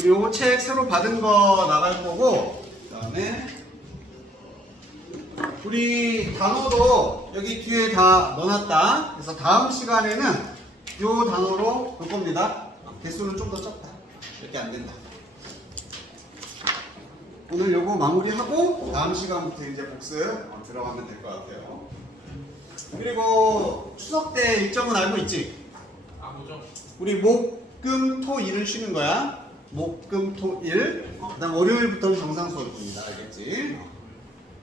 우리 요거 책 새로 받은 거 나갈 거고, 그 다음에 우리 단어도 여기 뒤에 다 넣어놨다. 그래서 다음 시간에는 요 단어로 볼 겁니다. 개수는 좀 더 적다. 이렇게 안 된다. 오늘 요거 마무리하고 다음 시간부터 이제 복습 들어가면 될 것 같아요. 그리고 추석 때 일정은 알고 있지? 아, 뭐죠? 우리 목, 금, 토, 일을 쉬는 거야. 목, 금, 토, 일. 그 다음 월요일부터는 정상 수업입니다. 알겠지?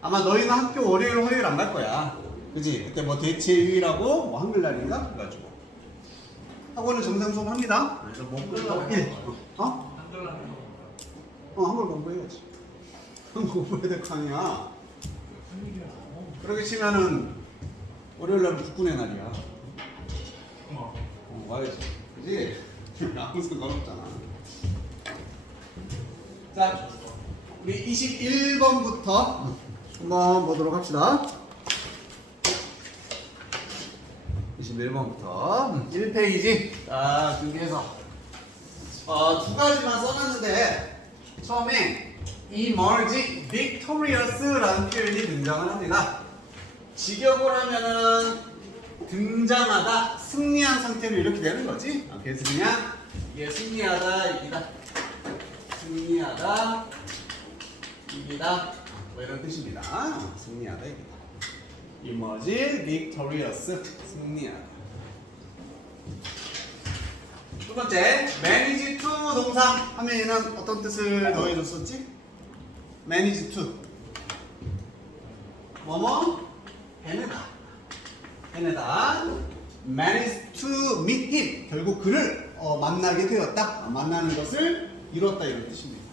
아마 너희는 학교 월요일, 화요일 안 갈 거야. 그지? 그때 뭐 대체휴일하고 뭐 한글날인가? 그래가지고. 학원은 정상 수업 합니다. 그래서 목, 금, 토, 일. 어? 한글날은 한글 공부해야지. 한글 공부해야 될 거 아니야. 그렇게 치면은 월요일날은 국군의 날이야. 와야지. 그지? 아무 상관없잖아. 자, 우리 21번부터 한번 보도록 합시다. 21번부터 1페이지 딱 준비해서 두 가지만 써놨는데 처음에 emerge victorious라는 표현이 등장을 합니다. 직역을 하면은 등장하다, 승리한 상태로 이렇게 되는 거지. 그래서 그냥 이게 승리하다, 이기다, 승리하다, 이기다, 뭐 이런 뜻입니다. 승리하다, 이기다. emerge victorious, 승리하다. 두 번째, manage to 동사 하면 얘는 어떤 뜻을 더해줬었지? manage to 뭐뭐? 해내다. 해내다. manage to meet him. 결국 그를 만나게 되었다. 만나는 것을 이뤘다 이런 뜻입니다.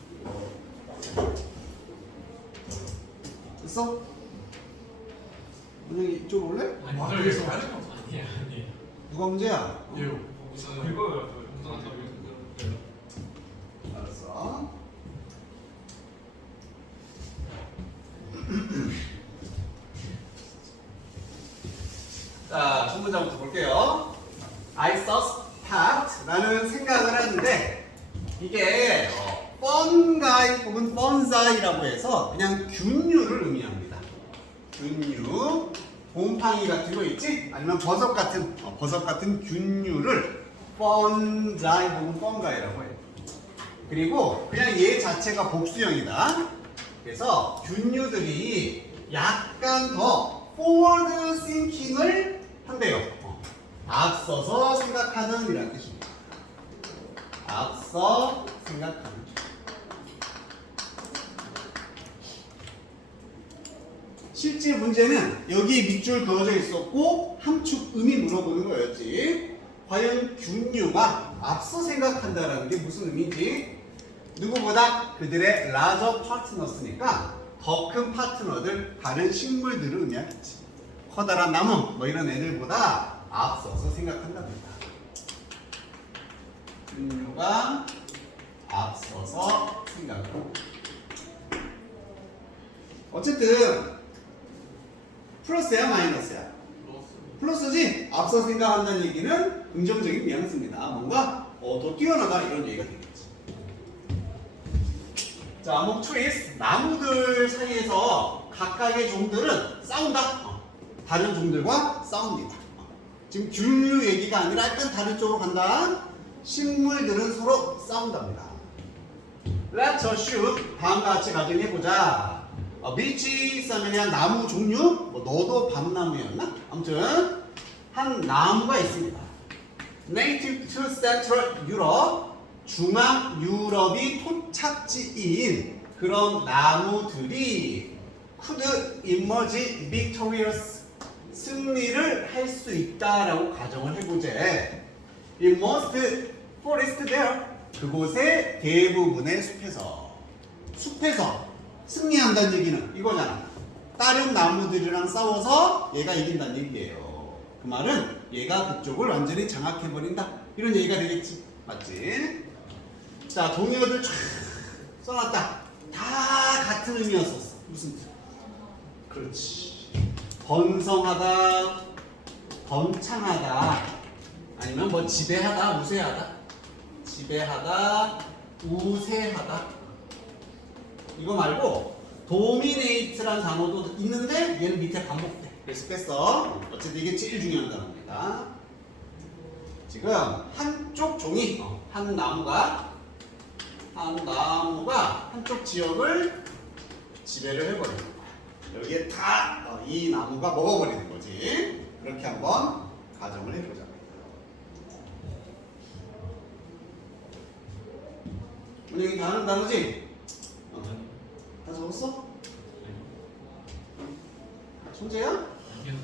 됐어? 문영이 이쪽으로 올래? 아니, 그래서 다른 거 아니에요. 아니에요. 누가 문제야? 예요. 그거요. 알았어. 자, 첫 문장부터 볼게요. I suspect 라는 생각을 하는데 이게 뻔가이 혹은 뻔사이라고 해서 그냥 균류를 의미합니다. 균류, 곰팡이가 들어있지? 아니면 버섯 같은 균류를 뻔자이 혹은 뻔가이라고 해요. 그리고 그냥 얘 자체가 복수형이다. 그래서 균류들이 약간 더 forward thinking을 한대요. 앞서서 생각하는 이라는 뜻입니다. 앞서 생각하는. 실제 문제는 여기 밑줄 그어져 있었고 함축음이 물어보는 거였지. 과연 균류가 앞서 생각한다라는 게 무슨 의미인지, 누구보다 그들의 라저 파트너스니까 더 큰 파트너들, 다른 식물들을 의미하겠지. 커다란 나무 뭐 이런 애들보다 앞서서 생각한답니다. 균류가 앞서서 생각하고. 어쨌든 플러스야 마이너스야? 플러스지. 앞서 생각한다는 얘기는 긍정적인 뉘앙스입니다. 뭔가 더 뛰어나다 이런 얘기가 되겠지. 자, among trees, 나무들 사이에서 각각의 종들은 싸운다. 다른 종들과 싸웁니다. 지금 균류 얘기가 아니라 약간 다른 쪽으로 간다. 식물들은 서로 싸운답니다. Let's assume 다음과 같이 가정해보자. 밀치 썰면이한 나무 종류, 너도 밤나무였나? 아무튼 한 나무가 있습니다. Native to Central Europe, 중앙 유럽이 토착지인 그런 나무들이 could emerge victorious, 승리를 할 수 있다라고 가정을 해보재. In most forest there, 그곳의 대부분의 숲에서 승리한다는 얘기는 이거잖아. 다른 나무들이랑 싸워서 얘가 이긴다는 얘기예요. 그 말은 얘가 그쪽을 완전히 장악해버린다 이런 얘기가 되겠지. 맞지? 자, 동의어들 쫙 써놨다. 다 같은 의미였었어. 무슨 뜻? 그렇지. 번성하다, 번창하다, 아니면 뭐 지배하다, 우세하다. 지배하다, 우세하다. 이거 말고 dominate란 단어도 있는데 얘는 밑에 반복돼. 그래서 뺐어. 어쨌든 이게 제일 중요한 단어입니다. 지금 한쪽 종이 한 나무가 한쪽 지역을 지배를 해버리는 거야. 여기에 다 이 나무가 먹어버리는 거지. 그렇게 한번 가정을 해보자. 오늘 여기 다 하는 단어지? 다 적었어? 손재야? 아니요.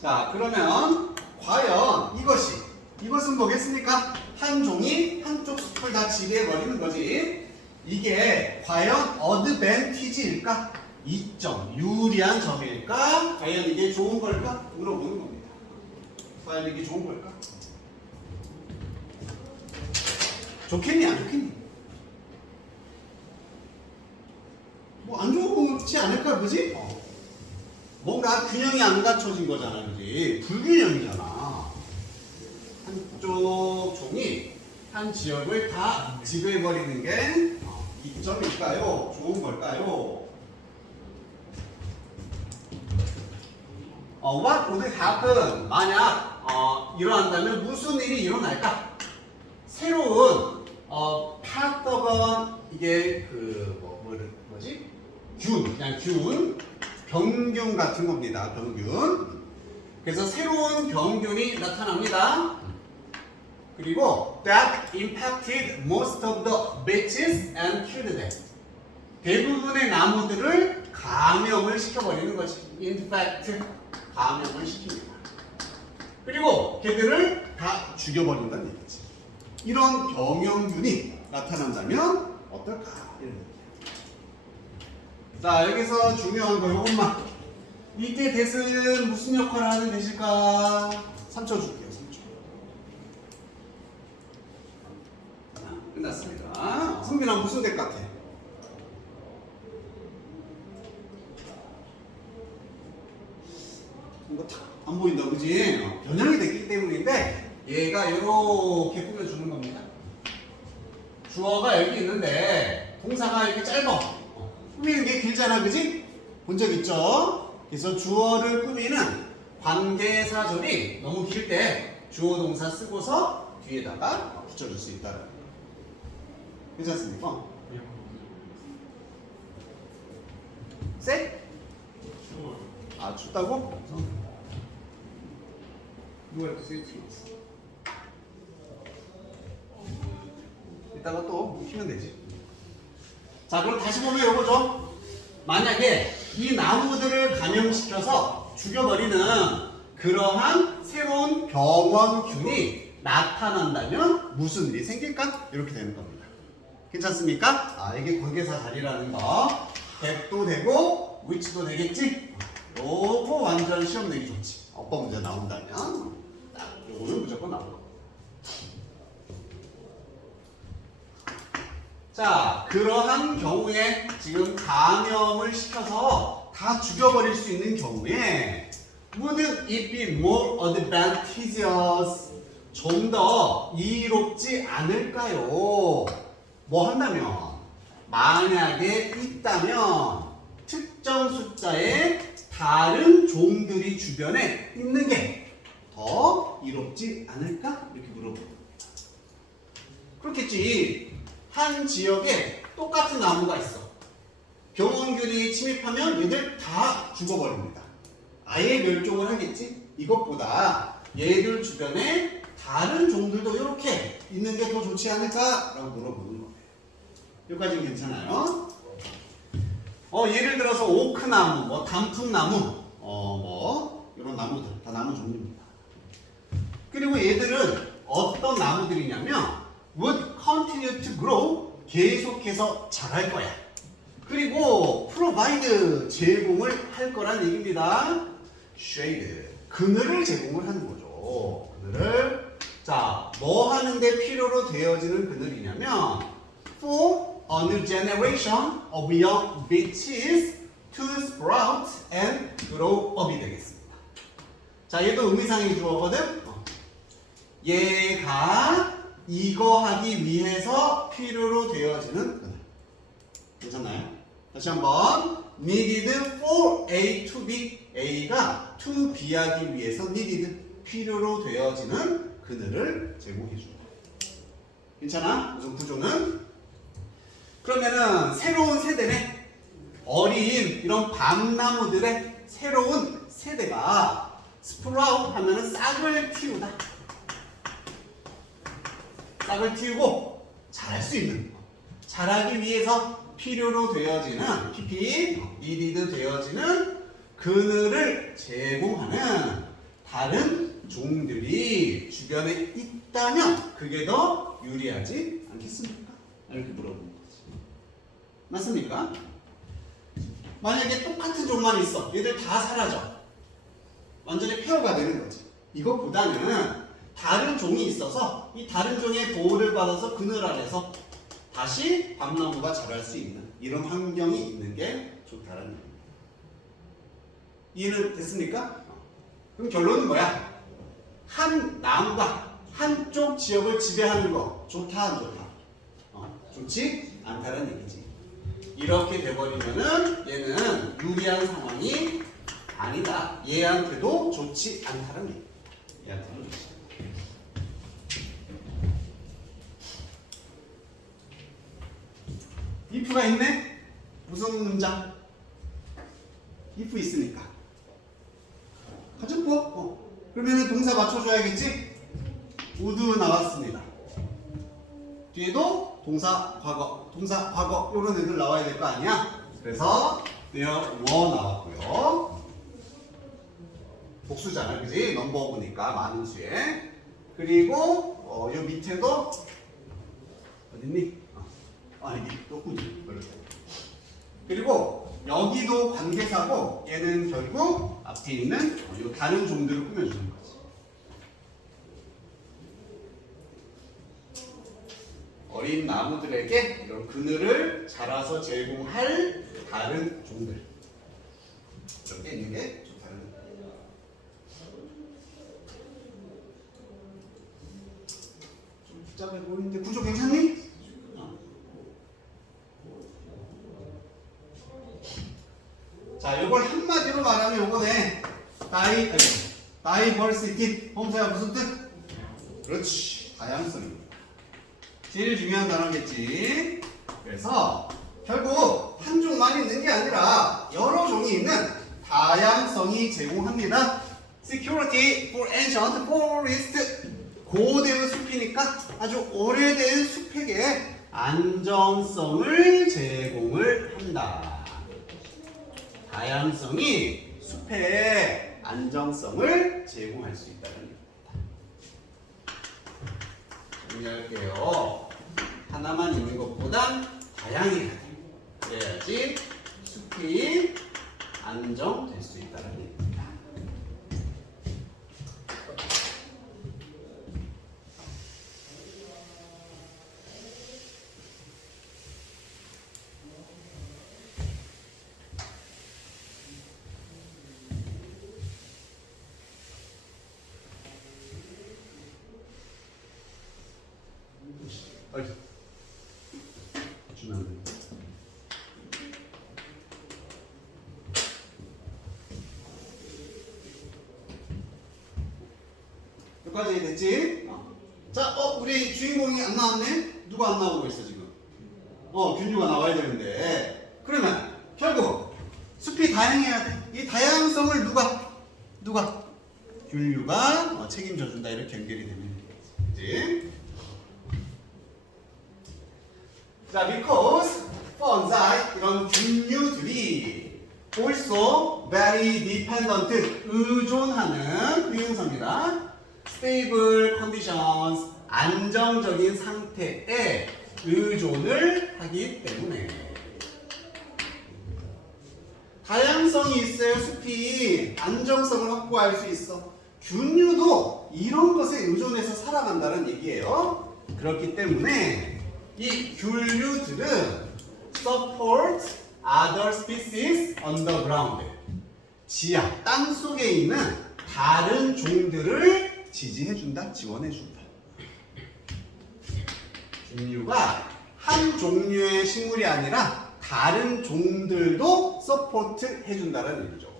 자, 그러면 과연 이것은 뭐겠습니까? 한 종이 한쪽 숲을 다 지배해버리는 거지. 이게 과연 어드밴티지일까? 이점, 유리한 점일까? 과연 이게 좋은 걸까? 물어보는 겁니다. 과연 이게 좋은 걸까? 좋겠니 안 좋겠니? 뭐 안 좋지 않을까 그지? 뭔가 균형이 안 갖춰진 거잖아, 그지? 불균형이잖아. 한쪽 종이 한 지역을 다 지배해버리는 게 이점일까요? 좋은 걸까요? What would happen? 만약 일어난다면 무슨 일이 일어날까? 새로운 파토건 이게 뭐지? 그냥 균, 병균 같은 겁니다. 병균. 그래서 새로운 병균이 나타납니다. 그리고 that impacted most of the beeches and killed them. 대부분의 나무들을 감염을 시켜버리는 거지. In fact, 감염을 시킵니다. 그리고 걔들을 다 죽여버린다는 얘기지. 이런 병용균이 나타난다면 어떨까? 이런 얘기야. 자, 여기서 중요한 거 이것만. 이때 대은 무슨 역할을 하는 대실까? 3초 줄게요. 3초. 끝났습니다. 성빈아 무슨 대 같아? 이거 탁 안 보인다, 그지? 변형이 됐기 때문인데 얘가 이렇게 꾸며주는 겁니다. 주어가 여기 있는데 동사가 여기 짧아. 꾸미는 게 길잖아, 그지? 본 적 있죠? 그래서 주어를 꾸미는 관계사절이 너무 길 때 주어 동사 쓰고서 뒤에다가 붙여줄 수 있다는 거예요. 괜찮습니까? 쎄? 추워요. 아, 춥다고? 누가 이렇게 세게 틀었어? 이따가 또 키면 되지. 자, 그럼 다시 보면 이거죠. 만약에 이 나무들을 감염시켜서 죽여버리는 그러한 새로운 병원균이 나타난다면 무슨 일이 생길까? 이렇게 되는 겁니다. 괜찮습니까? 아, 이게 관계사 자리라는 거. that도 되고 which도 되겠지? 요거 완전 시험 내기 좋지. 어법 문제 나온다면 딱 요거는 무조건 나온 거. 자, 그러한 경우에 지금 감염을 시켜서 다 죽여버릴 수 있는 경우에 wouldn't it be more advantageous? 좀 더 이롭지 않을까요? 뭐 한다면 만약에 있다면 특정 숫자의 다른 종들이 주변에 있는 게 더 이롭지 않을까? 이렇게 물어봅니다. 그렇겠지. 한 지역에 똑같은 나무가 있어. 병원균이 침입하면 얘들 다 죽어버립니다. 아예 멸종을 하겠지? 이것보다 얘들 주변에 다른 종들도 이렇게 있는 게 더 좋지 않을까? 라고 물어보는 거예요. 여기까지는 괜찮아요? 예를 들어서 오크나무, 뭐 단풍나무, 뭐 이런 나무들 다 나무 종류입니다. 그리고 얘들은 어떤 나무들이냐면 would continue to grow, 계속해서 자랄 거야. 그리고 provide, 제공을 할 거란 얘기입니다. shade, 그늘을 제공을 하는 거죠. 그늘을. 자, 뭐 하는데 필요로 되어지는 그늘이냐면 for a new generation of young beeches to sprout and grow up이 되겠습니다. 자, 얘도 의미상의 주어거든. 얘가 이거 하기 위해서 필요로 되어지는 그늘. 괜찮나요? 다시 한번 needed for A to B. A가 to B 하기 위해서 needed 필요로 되어지는 그늘을 제공해 준다. 괜찮아? 우선 구조는. 그러면은 새로운 세대네. 어린 이런 밤나무들의 새로운 세대가 스프라웃 하면은 싹을 틔우다. 싹을 틔우고 자랄 수 있는, 자라기 위해서 필요로 되어지는 PP, needed 되어지는 그늘을 제공하는 다른 종들이 주변에 있다면 그게 더 유리하지 않겠습니까? 이렇게 물어보는 거지. 맞습니까? 만약에 똑같은 종만 있어. 얘들 다 사라져. 완전히 폐허가 되는 거지. 이것보다는 다른 종이 있어서 이 다른 종의 보호를 받아서 그늘 아래서 다시 밤나무가 자랄 수 있는 이런 환경이 있는 게 좋다는 얘기입니다. 이해는 됐습니까? 그럼 결론은 뭐야? 한 나무가 한쪽 지역을 지배하는 거 좋다 안 좋다? 좋지 않다는 얘기지. 이렇게 돼버리면은 얘는 유리한 상황이 아니다. 얘한테도 좋지 않다는 얘기. 얘한테도 좋지 않다. if가 있네? 무슨 문장? if 있으니까. 가졌고. 그러면은 동사 맞춰줘야겠지? would 나왔습니다. 뒤에도 동사 과거 이런 애들 나와야 될 거 아니야? 그래서 there were 나왔고요. 복수잖아, 그지? 넘버 오브니까 많은 수에. 그리고 요 밑에도 어딨니? 아니, 떴군요. 그리고 여기도 관계사고 얘는 결국 앞에 있는 요 다른 종들을 꾸며주는 거지. 어린 나무들에게 이런 그늘을 자라서 제공할 다른 종들. 이렇게 있는 게 좋다는 거예요. 좀 복잡해 보이는데 구조 괜찮니? 자, 이걸 한마디로 말하면 요거네. 다이버시티. 범사야 무슨 뜻? 그렇지. 다양성입니다. 제일 중요한 단어겠지. 그래서 결국 한 종만 있는 게 아니라 여러 종이 있는 다양성이 제공합니다. Security for ancient forest. 고대의 숲이니까 아주 오래된 숲에게 안정성을 제공을 한다. 다양성이 숲에 안정성을 제공할 수 있다는 얘기입니다. 정리할게요. 하나만 있는 것보단 다양해야 돼. 그래야지 숲이 안정될 수 있다는 얘기입니다. 주면 안 돼. 여기까지 됐지? 자, 우리 주인공이 안 나왔네? 누가 안 나오고 있어 지금? 균류가 나와야 되는데. 그러면 결국 숲이 다양해야 돼. 이 다양성을 누가? 균류가 책임져 준다. 이렇게 연결이 되는 거지. 자, because fungi 이런 균류들이 also very dependent 의존하는 비동사입니다. stable conditions 안정적인 상태에 의존을 하기 때문에 다양성이 있어야 숲이 안정성을 확보할 수 있어. 균류도 이런 것에 의존해서 살아간다는 얘기예요. 그렇기 때문에 이 균류들은 support other species on the ground. 지하, 땅 속에 있는 다른 종들을 지지해준다, 지원해준다. 균류가 한 종류의 식물이 아니라 다른 종들도 서포트 해준다는 얘기죠.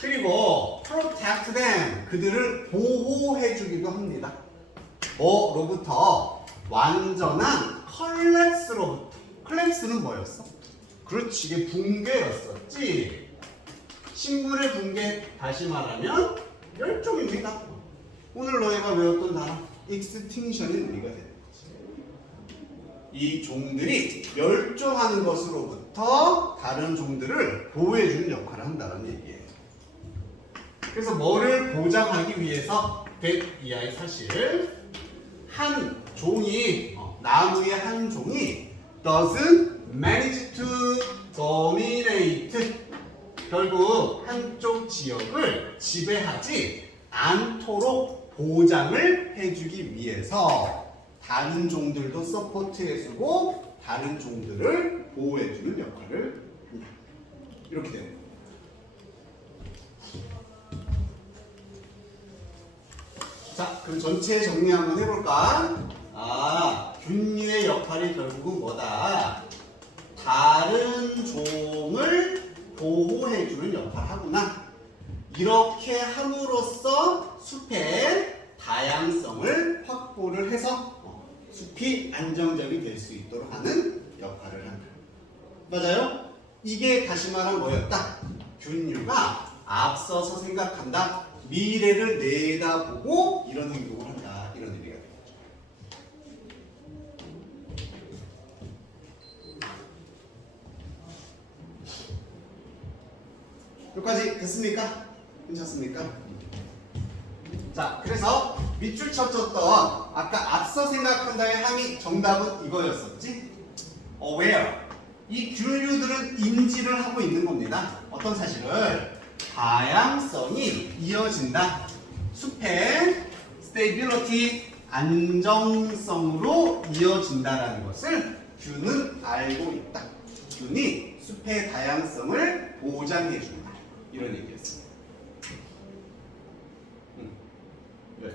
그리고 protect them, 그들을 보호해주기도 합니다. 뭐로부터? 완전한 컬랩스로부터. 컬랩스는 뭐였어? 그렇지, 이게 붕괴였었지. 식물의 붕괴, 다시 말하면 멸종입니다. 오늘 너희가 외웠던 단어 extinction이 의미가 되는 거지. 이 종들이 멸종하는 것으로부터 다른 종들을 보호해주는 역할을 한다는 얘기예요. 그래서 뭐를 보장하기 위해서 된 이하의 사실, 한 종이 나무의 한 종이 doesn't manage to dominate, 결국 한쪽 지역을 지배하지 않도록 보장을 해주기 위해서 다른 종들도 서포트해주고 다른 종들을 보호해주는 역할을 합니다. 이렇게 돼요. 자, 그럼 전체 정리 한번 해볼까? 균류의 역할이 결국은 뭐다? 다른 종을 보호해주는 역할을 하구나. 이렇게 함으로써 숲의 다양성을 확보를 해서 숲이 안정적이 될 수 있도록 하는 역할을 한다. 맞아요? 이게 다시 말하면 뭐였다? 균류가 앞서서 생각한다. 미래를 내다보고 이런 행동을 한다. 이런 의미가 되겠죠. 여기까지 됐습니까? 괜찮습니까? 자, 그래서 밑줄 쳤었던 아까 앞서 생각한다의 항의 정답은 이거였었지? aware. 이 균류들은 인지를 하고 있는 겁니다. 어떤 사실을? 다양성이 이어진다. 숲의 stability, 안정성으로 이어진다라는 것을 균은 알고 있다. 균이 숲의 다양성을 보장해준다. 이런 얘기였습니다. 왜?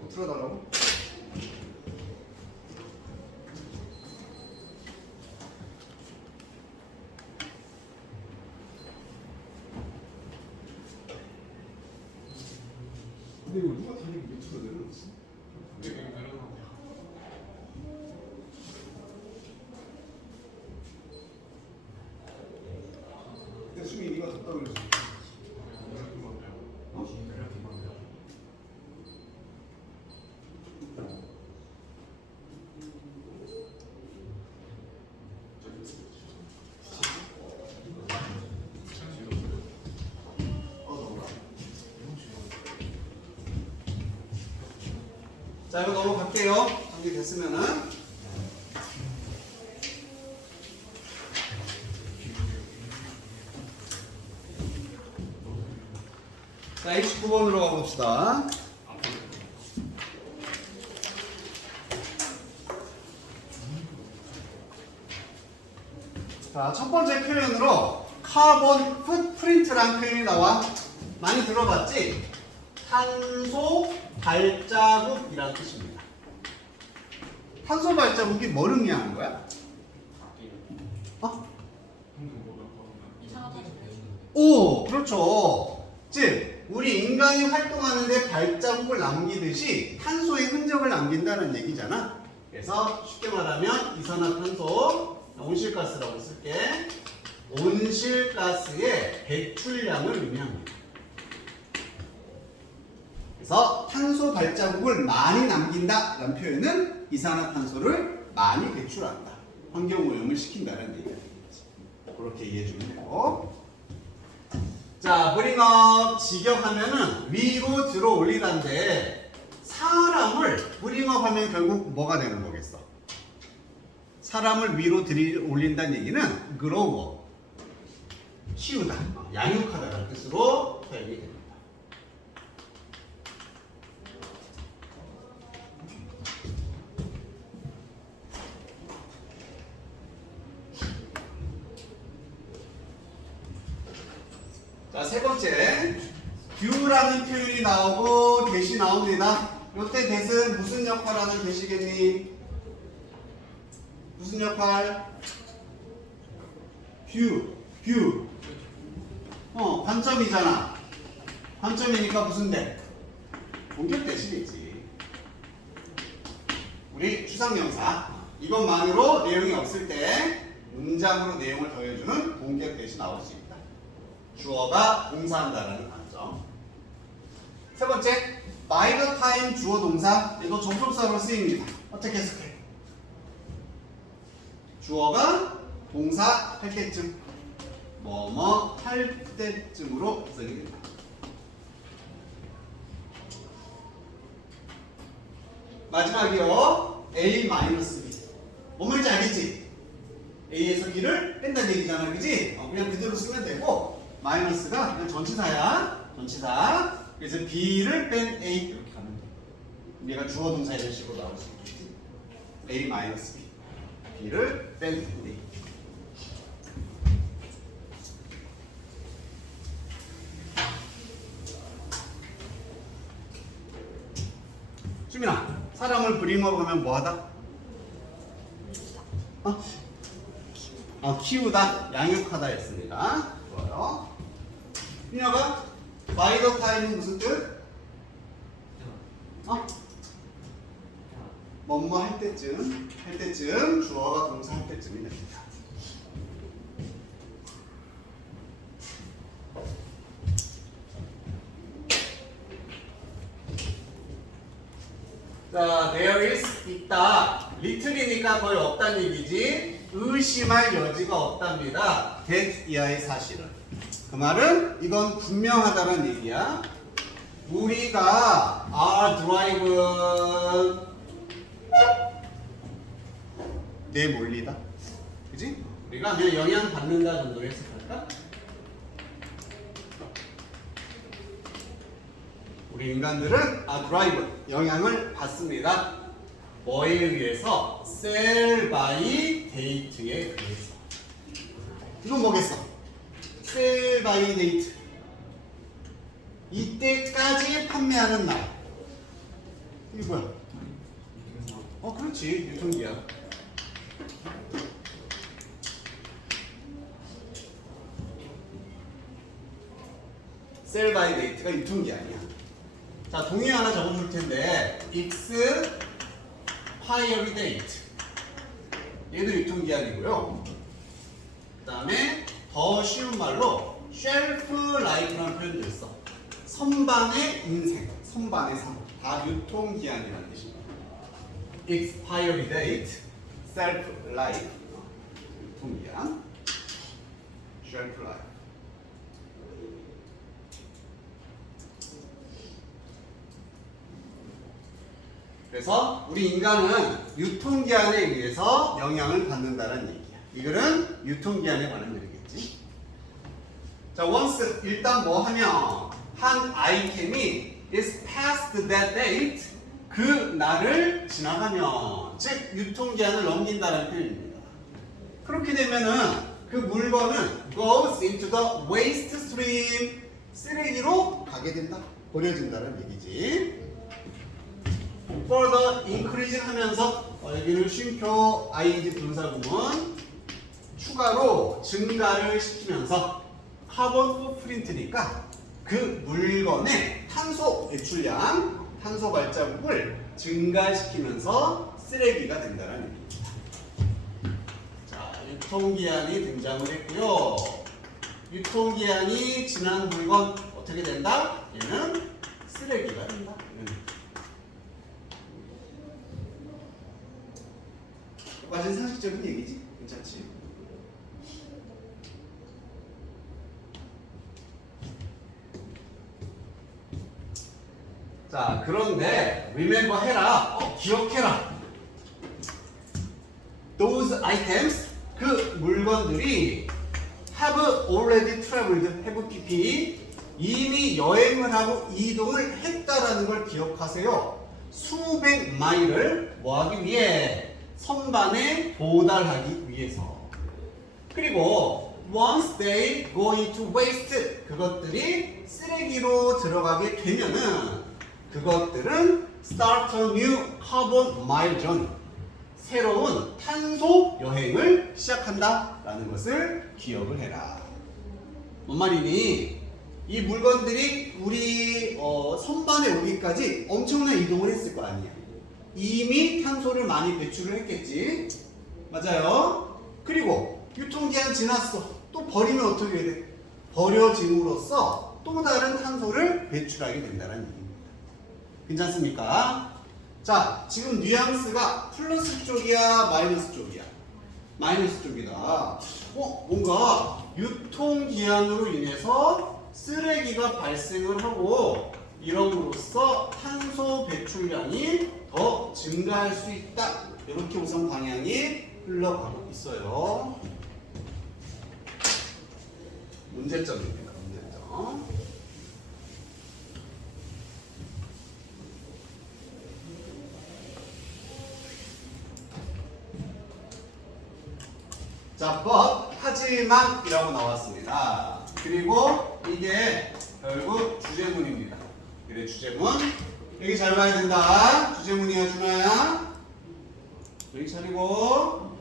또 틀어달라고? 근데 이거 누가 다리 밑으로 내려놨어? 왜 내려놓냐? 근데 수미 네가 덥다 그랬어. 자, 이거 넘어갈게요. 정리됐으면은. 자, H9번으로 가봅시다. 자, 첫 번째 표현으로 카본 풋프린트라는 표현이 나와. 많이 들어봤지? 탄소 발자국이라는 뜻입니다. 탄소 발자국이 뭘 의미하는 거야? 오, 그렇죠. 즉, 우리 인간이 활동하는데 발자국을 남기듯이 탄소의 흔적을 남긴다는 얘기잖아. 그래서 쉽게 말하면 이산화탄소, 온실가스라고 쓸게. 온실가스의 배출량을 의미합니다. 그래서 탄소 발자국을 많이 남긴다라는 표현은 이산화탄소를 많이 배출한다. 환경오염을 시킨다는 얘기가 되겠지. 그렇게 이해해주면 되고. 자, 브링업 직역하면은 위로 들어 올리다인데 사람을 브링업 하면 결국 뭐가 되는 거겠어? 사람을 위로 들이 올린다는 얘기는 grow, 키우다, 양육하다라는 뜻으로 사용이 됩니다. 자, 세 번째. 뷰라는 표현이 나오고 대시 나옵니다. 이때 대는 무슨 역할하는 대시겠니? 무슨 역할? 뷰. 관점이잖아. 관점이니까 무슨 대? 본격 대시겠지. 우리 추상명사. 이것만으로 내용이 없을 때 문장으로 내용을 더해주는 본격 대시 나올 수 있다. 주어가 동사한다라는 관점. 세 번째, by the time 주어 동사. 이거 접속사로 쓰입니다. 어떻게 해석해? 주어가 동사 할 때쯤, 뭐뭐 할 때쯤으로 쓰게 됩니다. 마지막이요. A-B. 뭔 말인지 알겠지? A에서 B를 뺀다는 얘기잖아, 그지? 그냥 그대로 쓰면 되고, 마이너스가 그냥 전치사야. 전치사. 그래서 B를 뺀 A 이렇게 가면 돼. 얘가 주어 동사 이런 식으로 나올 수 있겠지. A-B. B를 뺀 A. 수민아, 사람을 브링어로 가면 뭐하다? 키우다, 양육하다 했습니다. 좋아요. 민혁아, by the time은 무슨 뜻? 뭐뭐 할 때쯤, 주어가 동사 할 때쯤이 됩니다. 자, there is 있다. little이니까 거의 없다는 얘기지. 의심할 여지가 없답니다. that 이하의 사실은. 그 말은 이건 분명하다는 얘기야. 우리가 drive은 내몰리다. 그지? 우리가 그냥 영향 받는다 정도로 해석할까? 우리 인간들은 drive 영향을 받습니다. 뭐에 의해서? sell by date에 의해서. 이건 뭐겠어? sell by date. 이때까지 판매하는 날. 이게 뭐야? 그렇지. 유통기한. sell by date가 유통기한이야. 자, 동의 하나 적어줄 텐데, expiry date. 얘도 유통기한이고요. 그 다음에 더 쉬운 말로 shelf life라는 표현도 있어. 선반의 인생, 선반의 삶. 다 유통기한이라는 뜻입니다. expiry date, shelf life. 유통기한, shelf life. 그래서 우리 인간은 유통기한에 의해서 영향을 받는다는 얘기야. 이거는 유통기한에 관한 글이겠지. 자, once 일단 뭐 하면 한 아이템이 is past that date, 그 날을 지나가면, 즉 유통기한을 넘긴다는 표현입니다. 그렇게 되면은 그 물건은 goes into the waste stream, 쓰레기로 가게 된다, 버려진다는 얘기지. further increase 하면서 여기는 쉼표 ing 분사구문 추가로 증가를 시키면서 카본 포프린트니까 그 물건의 탄소 배출량, 탄소 발자국을 증가시키면서 쓰레기가 된다는 얘기입니다. 자, 유통기한이 등장을 했고요. 유통기한이 지난 물건 어떻게 된다? 얘는 쓰레기가 된다. 완전 상식적인 얘기지? 괜찮지? 자, 그런데 remember 해라. 기억해라. Those items, 그 물건들이 have already traveled, have pp, 이미 여행을 하고 이동을 했다라는 걸 기억하세요. 수백 마일을 뭐하기 위해? 선반에 도달하기 위해서. 그리고 once they go into waste 그것들이 쓰레기로 들어가게 되면은 그것들은 start a new carbon mile journey 새로운 탄소 여행을 시작한다 라는 것을 기억을 해라. 뭔 말이니? 이 물건들이 우리 선반에 오기까지 엄청난 이동을 했을 거 아니야. 이미 탄소를 많이 배출을 했겠지. 맞아요. 그리고 유통기한 지났어. 또 버리면 어떻게 돼? 버려짐으로써 또 다른 탄소를 배출하게 된다는 얘기입니다. 괜찮습니까? 자, 지금 뉘앙스가 플러스 쪽이야, 마이너스 쪽이야? 마이너스 쪽이다. 뭔가 유통기한으로 인해서 쓰레기가 발생을 하고 이럼으로써 탄소 배출량이 더 증가할 수 있다. 이렇게 우선 방향이 흘러가고 있어요. 문제점입니다. 문제점. 자, but, 하지만 이라고 나왔습니다. 그리고 이게 결국 주제문입니다. 그래, 주제문. 여기 잘 봐야 된다. 주제문이야, 준아야. 여기 차리고.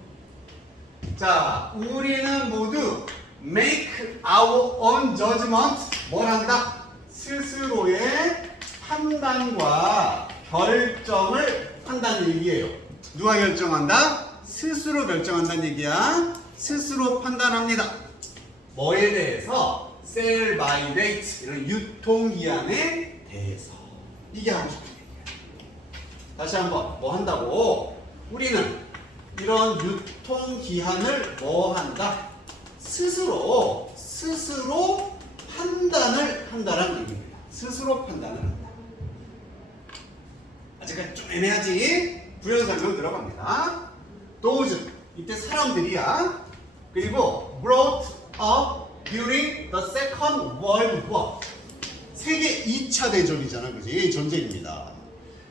자, 우리는 모두 make our own judgment. 뭘 한다? 스스로의 판단과 결정을 한다는 얘기예요. 누가 결정한다? 스스로 결정한다는 얘기야. 스스로 판단합니다. 뭐에 대해서? sell by date 이런 유통기한에 대해서. 이게 하고 싶은 얘기야. 다시 한번 뭐 한다고? 우리는 이런 유통기한을 뭐 한다? 스스로 판단을 한다는 얘기입니다. 스스로 판단을 한다. 아직까지 좀 애매하지? 부연 설명 들어갑니다. those 이때 사람들이야. 그리고 brought up during the Second World War 세계 2차 대전이잖아, 그지? 전쟁입니다.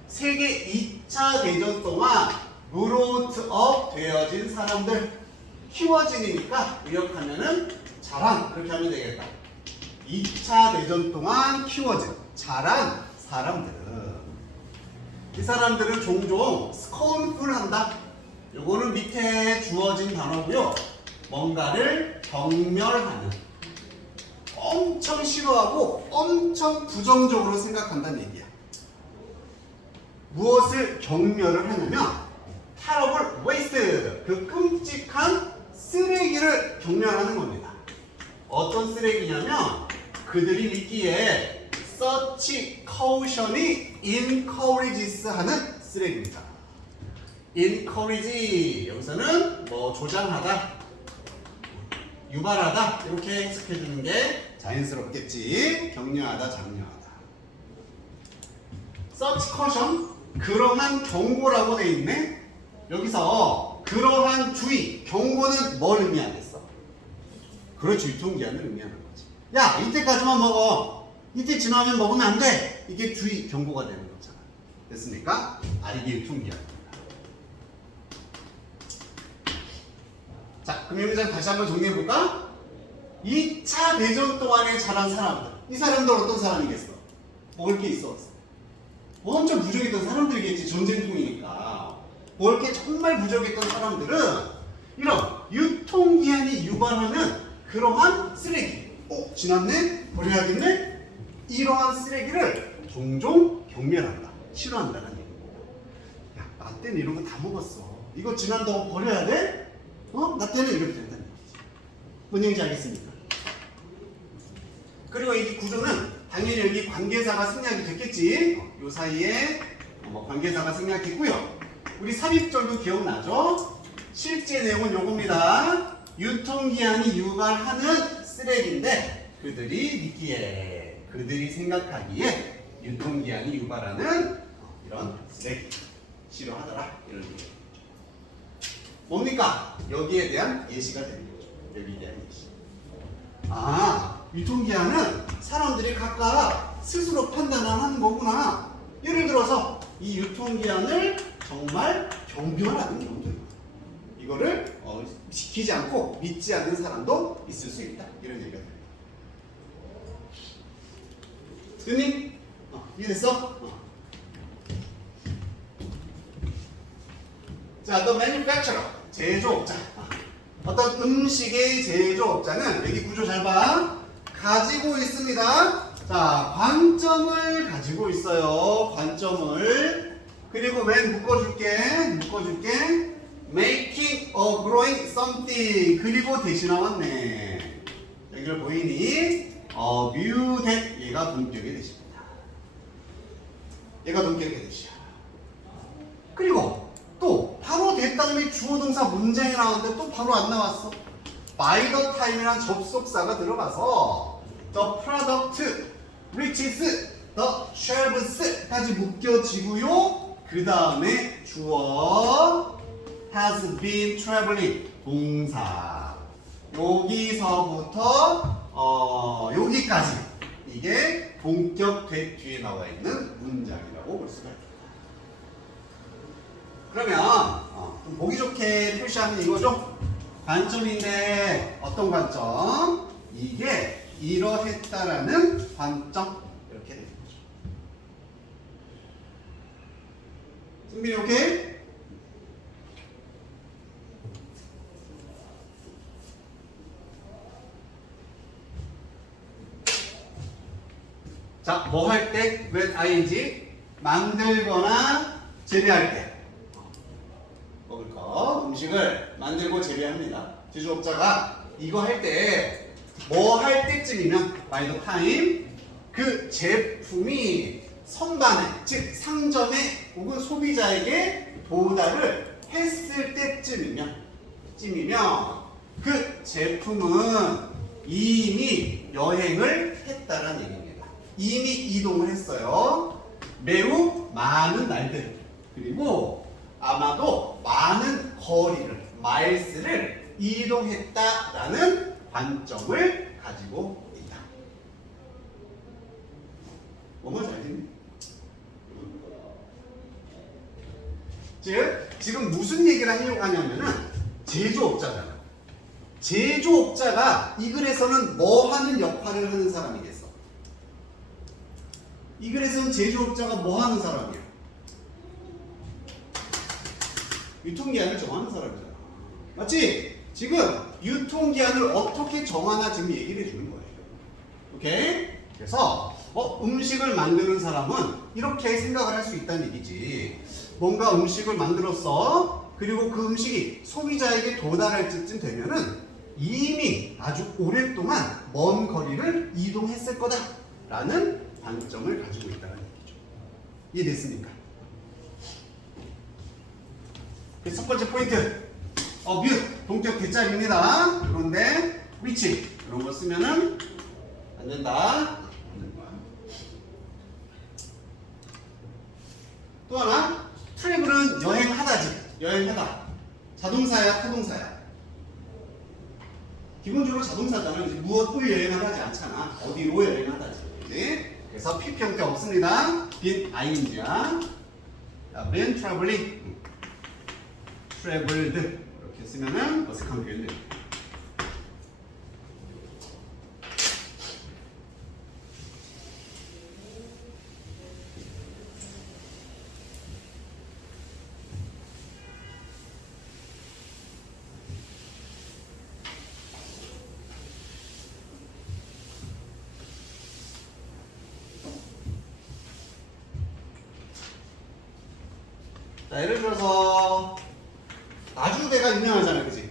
세계 2차 대전 동안 brought up 되어진 사람들 키워진이니까 의역하면은 자란 그렇게 하면 되겠다. 2차 대전 동안 키워진 자란 사람들은 이 사람들은 종종 scornful한다. 요거는 밑에 주어진 단어고요. 뭔가를 경멸하는, 엄청 싫어하고 엄청 부정적으로 생각한다는 얘기야. 무엇을 경멸을 하냐면 terrible waste, 그 끔찍한 쓰레기를 경멸하는 겁니다. 어떤 쓰레기냐면 그들이 믿기에 such caution이 encourages 하는 쓰레기입니다. encourage 여기서는 뭐 조장하다, 유발하다 이렇게 해석해 주는 게 자연스럽겠지. 격려하다, 장려하다. such caution 그러한 경고라고 돼 있네. 여기서 그러한 주의, 경고는 뭘 의미하겠어? 그렇지, 유통기한을 의미하는 거지. 야, 이때까지만 먹어. 이때 지나면 먹으면 안 돼. 이게 주의, 경고가 되는 거잖아. 됐습니까? 이게 유통기한입니다. 자, 그럼 여기서 다시 한번 정리해볼까? 2차 대전 동안에 자란 사람들. 이 사람들 어떤 사람이겠어? 먹을 게 있어, 없어? 엄청 부족했던 사람들이겠지. 전쟁통이니까. 먹을 게 정말 부족했던 사람들은 이런 유통기한이 유발하는 그러한 쓰레기. 지났네? 버려야겠네? 이러한 쓰레기를 종종 경멸한다. 싫어한다는 얘기입니다. 야, 나 때는 이런 거 다 먹었어. 이거 지난다고 버려야 돼? 나 때는 이렇게 된다는 얘기지. 뭔 얘기인지 알겠습니까? 그리고 이 구조는 당연히 여기 관계사가 생략이 됐겠지. 요 사이에 관계사가 생략됐고요. 우리 삽입절도 기억나죠? 실제 내용은 요겁니다. 유통기한이 유발하는 쓰레기인데 그들이 믿기에, 그들이 생각하기에 유통기한이 유발하는 이런 쓰레기 싫어하더라 이런 얘기. 뭡니까? 여기에 대한 예시가 되는 거죠. 여기에 대한 예시. 유통기한은 사람들이 각각 스스로 판단을 하는 거구나. 예를 들어서 이 유통기한을 정말 경멸하는 정도예요. 이거를 지키지 않고 믿지 않는 사람도 있을 수 있다. 이런 얘기가 됩니다. 됐니? 이해됐어? 자, the manufacturer, 제조업자. 어떤 음식의 제조업자는 여기 구조 잘 봐. 가지고 있습니다. 자, 관점을 가지고 있어요. 관점을. 그리고 맨 묶어줄게. making or growing something. 그리고 대신 나왔네. 여기를 보이니? view that. 얘가 동격의 대시입니다. 얘가 동격의 대시야. 그리고 또 바로 that 다음에 주어 동사 문장이 나왔는데 또 바로 안 나왔어. by the time이란 접속사가 들어가서 the product reaches the shelves까지 묶여지고요. 그 다음에 주어 has been traveling 동사 여기서부터 여기까지 이게 본격 that 뒤에 나와 있는 문장이라고 볼 수가 있다. 그러면 좀 보기 좋게 표시하면 이거죠. 관점인데 어떤 관점? 이게 이러했다라는 관점 이렇게 되는 거죠. 승빈이 오케이? 자, 뭐 할 때? with ing 만들거나 재배할 때 먹을 거 음식을 만들고 재배합니다. 제조업자가 이거 할 때 뭐 할 때쯤이면 by the time 그 제품이 선반에 즉 상점에 혹은 소비자에게 도달을 했을 때쯤이면 그 제품은 이미 여행을 했다라는 얘기입니다. 이미 이동을 했어요. 매우 많은 날들 그리고 아마도 많은 거리를 마일스를 이동했다라는 관점을 가지고 있다. 뭐뭐 잘 됐니? 즉 지금 무슨 얘기를 하려고 하냐면은 제조업자잖아. 제조업자가 이 글에서는 뭐 하는 역할을 하는 사람이겠어? 이 글에서는 제조업자가 뭐 하는 사람이야? 유통기한을 정하는 사람이잖아. 맞지? 지금 유통기한을 어떻게 정하나 지금 얘기를 해주는 거예요. 오케이? 그래서 음식을 만드는 사람은 이렇게 생각을 할 수 있다는 얘기지. 뭔가 음식을 만들었어. 그리고 그 음식이 소비자에게 도달할 때쯤 되면은 이미 아주 오랫동안 먼 거리를 이동했을 거다라는 관점을 가지고 있다는 얘기죠. 이해됐습니까? 그래서 첫 번째 포인트, 뮤 동격 대자리입니다. 그런데 위치 이런 거 쓰면은 안 된다. 또 하나, 트래블은 여행하다지. 여행하다. 자동사야, 타동사야. 기본적으로 자동사잖아. 무엇을 여행하다지 않잖아. 어디로 여행하다지. 그치? 그래서 PP 형태 없습니다. 빈 ing야. been traveling. traveled 이렇게 쓰면은 어색한 게 되겠네. 자, 예를 들어서 나주배가 유명하잖아요, 그지?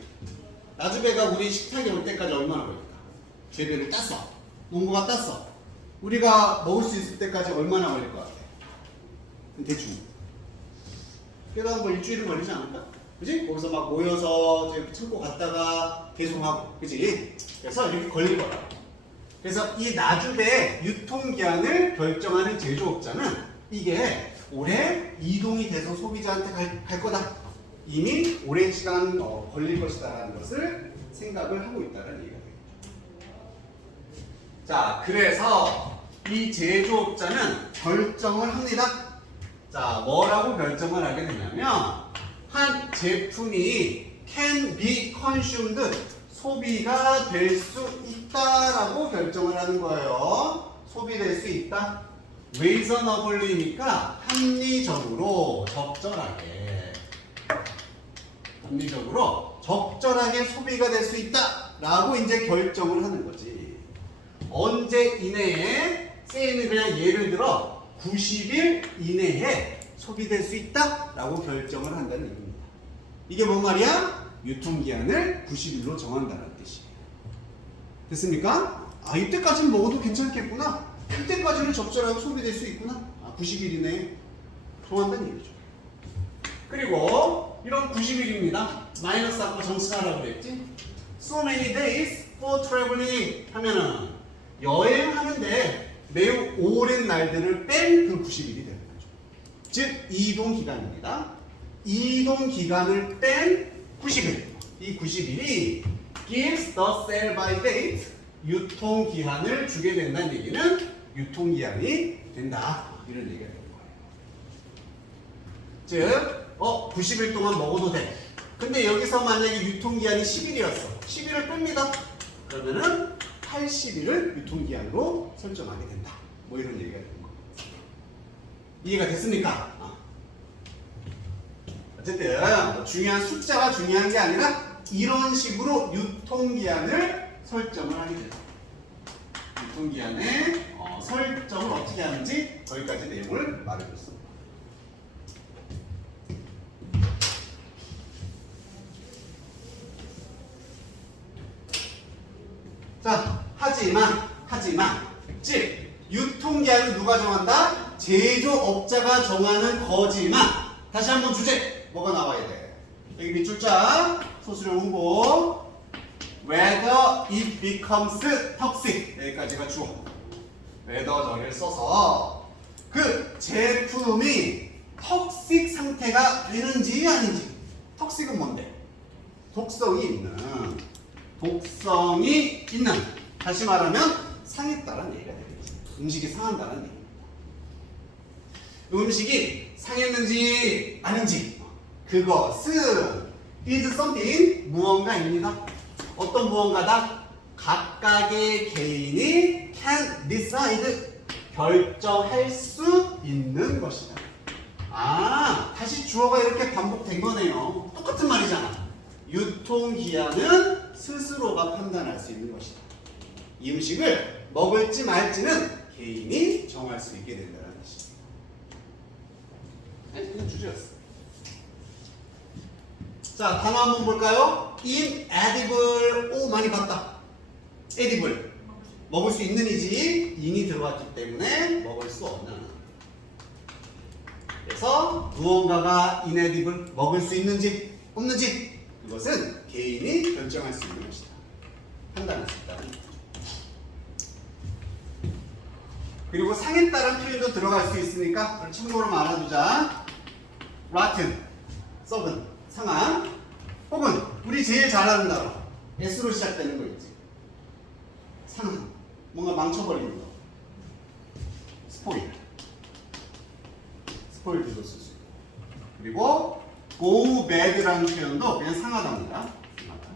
나주배가 우리 식탁에 올 때까지 얼마나 걸릴까? 재배를 땄어. 농부가 땄어. 우리가 먹을 수 있을 때까지 얼마나 걸릴 것 같아? 대충. 그래도 뭐 일주일은 걸리지 않을까? 그지? 거기서 막 모여서 창고 갔다가 배송하고, 그지? 그래서 이렇게 걸릴 거다. 그래서 이 나주배의 유통기한을 결정하는 제조업자는 이게 오래 이동이 돼서 소비자한테 갈 거다. 이미 오랜 시간 걸릴 것이다라는 것을 생각을 하고 있다는 얘기가 되겠죠. 자, 그래서 이 제조업자는 결정을 합니다. 자, 뭐라고 결정을 하게 되냐면 한 제품이 can be consumed 소비가 될 수 있다라고 결정을 하는 거예요. 소비될 수 있다. reasonably니까 합리적으로 적절하게 소비가 될 수 있다라고 이제 결정을 하는 거지. 언제 이내에 say는 그냥 예를 들어 90일 이내에 소비될 수 있다라고 결정을 한다는 얘기입니다. 이게 뭔 말이야? 유통기한을 90일로 정한다는 뜻이에요. 됐습니까? 아, 이때까지는 먹어도 괜찮겠구나. 이때까지는 적절하게 소비될 수 있구나. 아, 90일 이내에 정한다는 얘기죠. 그리고 이런 90일입니다. 마이너스하고 정수하라고 그랬지? So many days for traveling 하면은 여행하는데 매우 오랜 날들을 뺀 그 90일이 되는 거죠. 즉 이동 기간입니다. 이동 기간을 뺀 90일. 이 90일이 gives the sell by date 유통 기한을 주게 된다는 얘기는 유통 기한이 된다. 이런 얘기가 되는 거예요. 즉 90일 동안 먹어도 돼. 근데 여기서 만약에 유통 기한이 10일이었어. 10일을 뺍니다. 그러면은 80일을 유통 기한으로 설정하게 된다. 뭐 이런 얘기가 되는 거예요. 이해가 됐습니까? 어쨌든 중요한 숫자가 중요한 게 아니라 이런 식으로 유통기한을 설정을 하게 돼요. 유통기한의 설정을 어떻게 하는지 거기까지 내용을 말해줬습니다. 자, 하지만 즉 유통기한을 누가 정한다? 제조업자가 정하는 거지만 다시 한번 주제 뭐가 나와야 돼? 여기 밑줄자 소수령 후보 whether it becomes toxic 여기까지가 주어 whether를 써서 그 제품이 턱식 상태가 되는지 아닌지. 턱식은 뭔데? 독성이 있는 다시 말하면 상했다라는 얘기가 되겠지. 음식이 상한다는 얘기입니다. 음식이 상했는지 아닌지 그것은 is something 무언가입니다. 어떤 무언가다? 각각의 개인이 can decide 결정할 수 있는 것이다. 아, 다시 주어가 이렇게 반복된 거네요. 똑같은 말이잖아. 유통기한은 스스로가 판단할 수 있는 것이다. 이 음식을 먹을지 말지는 개인이 정할 수 있게 된다는 뜻입니다. 그냥 주제였어. 자, 단어 한번 볼까요? inedible. 오, 많이 봤다. edible. 먹을 수 있는 이지 in이 들어왔기 때문에 먹을 수 없는. 그래서 무언가가 inedible, 먹을 수 있는지 없는지 이것은 개인이 결정할 수 있는 것이다. 판단할 수 있다. 그리고 상했다는 표현도 들어갈 수 있으니까 그걸 참고로 알아두자. rotten, 썩은, 상한. 혹은 우리 제일 잘 아는 단어 S로 시작되는 거 있지. 상한, 뭔가 망쳐버리는 거. 스포일도 쓸 수 있고. 그리고 go bad라는 표현도 그냥 상하답니다. 상하다.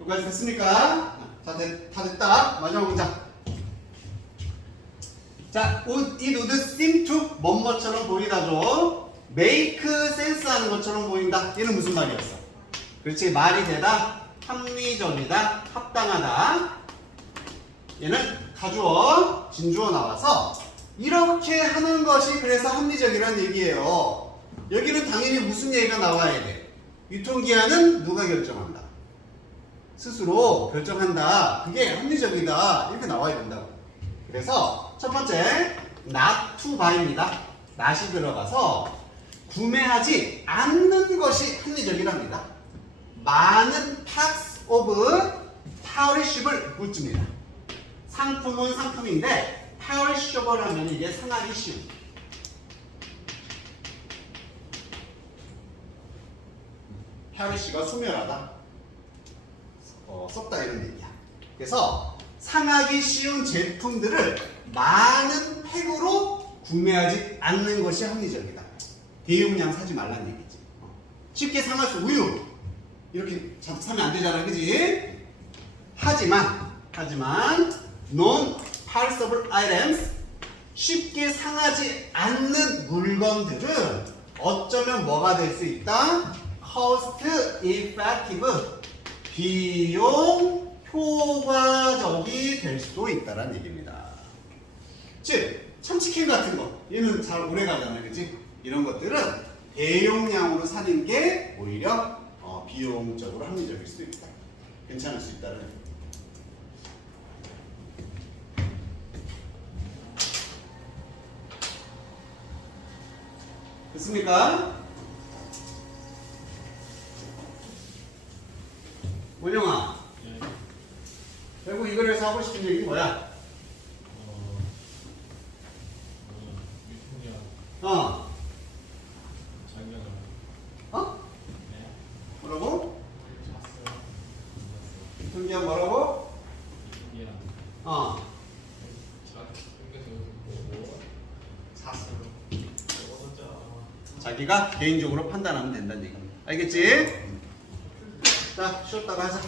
여기까지 됐습니까? 다 됐다. 마지막 문장. 자, it would seem to 뭐뭐처럼 보이다죠. make sense 하는 것처럼 보인다. 얘는 무슨 말이었어? 그렇지, 말이 되다, 합리적이다, 합당하다. 얘는 가주어, 진주어 나와서 이렇게 하는 것이 그래서 합리적이라는 얘기예요. 여기는 당연히 무슨 얘기가 나와야 돼? 유통기한은 누가 결정한다? 스스로 결정한다. 그게 합리적이다. 이렇게 나와야 된다고. 그래서 첫 번째 not to buy입니다. not이 들어가서 구매하지 않는 것이 합리적이랍니다. 많은 packs of perishable을 묻습니다. 상품은 상품인데 perishable 하면 이게 상하기 쉬운. 혈시가 소멸하다. 썼다 이런 얘기야. 그래서 상하기 쉬운 제품들을 많은 팩으로 구매하지 않는 것이 합리적이다. 대용량 사지 말라는 얘기지. 쉽게 상할 수 우유 이렇게 자꾸 사면 안 되잖아, 그지? 하지만 non-perishable items 쉽게 상하지 않는 물건들은 어쩌면 뭐가 될 수 있다? cost effective 비용 효과적이 될 수도 있다는 얘기입니다. 즉 참치캔 같은 거 얘는 잘 오래 가잖아요, 그치? 이런 것들은 대용량으로 사는 게 오히려 비용적으로 합리적일 수도 있다. 괜찮을 수 있다는 얘기입니다. 됐습니까? 원영아, 예. 결국 이거에서 하고 싶은 얘기는 뭐야? 유통기한 어? 장면을 어? 네. 뭐라고? 잤어요. 유통기한 뭐라고? 유통기한 어? 잤어요. 먹었자. 자기가 개인적으로 판단하면 된다는 얘기입니다. 알겠지? 자, 쉬었다가 하자.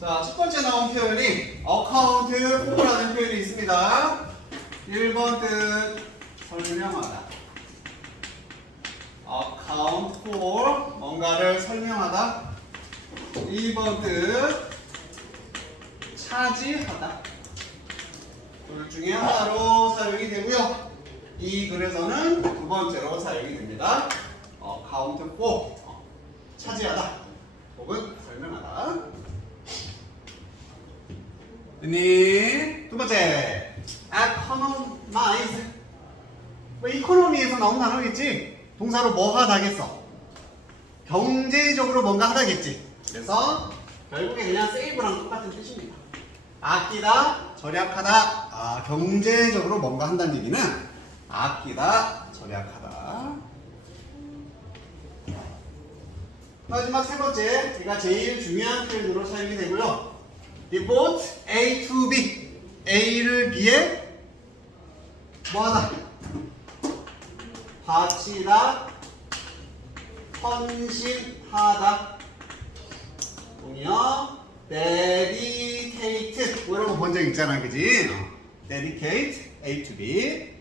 자, 첫 번째 나온 표현이 account for라는 표현이 있습니다. 1번 뜻 설명하다. account for 뭔가를 설명하다. 2번 뜻 차지하다. 둘 중에 하나로 사용이 되고요. 이 글에서는 두 번째로 사용이 됩니다. account for 차지하다 혹은 설명하다. 두 번째, economize. 뭐 이코노미에서 나온 단어겠지? 동사로 뭐 하다겠어? 경제적으로 뭔가 하다겠지? 그래서 결국에 그냥 save랑 똑같은 뜻입니다. 아끼다, 절약하다. 경제적으로 뭔가 한다는 얘기는 아끼다, 절약하다. 마지막 세 번째, 제가 제일 중요한 표현으로 사용이 되고요. devote A to B. A를 B에 뭐하다? 바치다, 헌신하다. 동의어 dedicate. 뭐 이런 거 본 적 있잖아, 그지? dedicate A to B.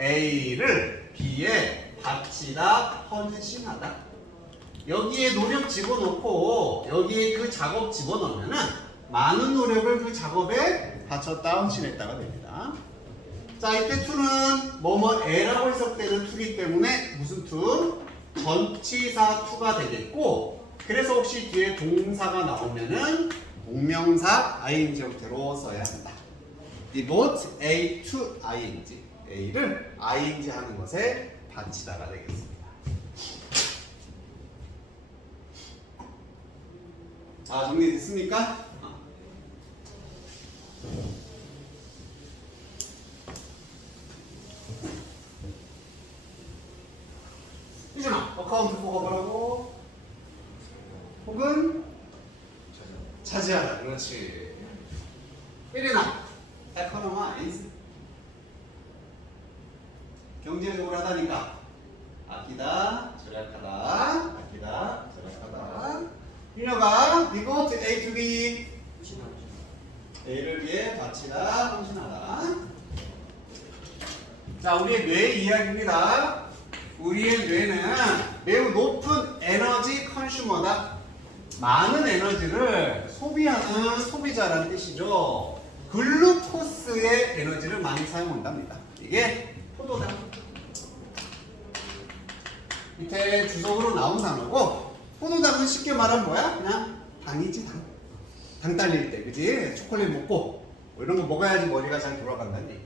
A를 B에 바치다, 헌신하다. 여기에 노력 집어넣고 여기에 그 작업 집어넣으면은 많은 노력을 그 작업에 바쳤다, 헌신했다가 됩니다. 자, 이때 to는 뭐뭐에라고 해석되는 to이기 때문에 무슨 to? 전치사 to가 되겠고, 그래서 혹시 뒤에 동사가 나오면은 동명사 ing 형태로 써야 한다. devote A to ing. A를 ing 하는 것에 바치다가 되겠습니다. 정리됐습니까? 이준아, 어카운트 포가 뭐라고? 혹은 차지하다. 그렇지. 1이나 economize. 경제적으로 하다니까 아끼다, 절약하다. 아끼다, 절약하다. 윤혁아, devote A to B. A를 위해 바치다, 헌신하다. 자, 우리의 뇌 이야기입니다. 우리의 뇌는 매우 높은 에너지 컨슈머다. 많은 에너지를 소비하는 소비자라는 뜻이죠. 글루코스의 에너지를 많이 사용한답니다. 이게 포도당. 밑에 주석으로 나온 단어고, 포도당은 쉽게 말하면 뭐야? 그냥 당이지, 당. 당 딸릴 때, 그지? 초콜릿 먹고 뭐 이런 거 먹어야지 머리가 잘 돌아간다는 얘기.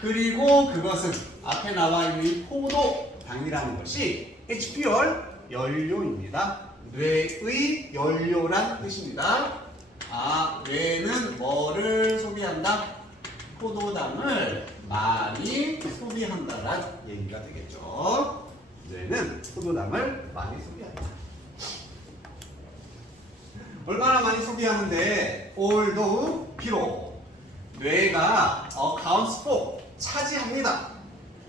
그리고 그것은 앞에 나와 있는 포도당이라는 것이 HPL 연료입니다. 뇌의 연료란 뜻입니다. 아, 뇌는 뭐를 소비한다? 포도당을 많이 소비한다라는 얘기가 되겠죠. 뇌는 포도당을 많이 소비한다. 얼마나 많이 소비하는데? although 비록 뇌가 accounts for 차지합니다.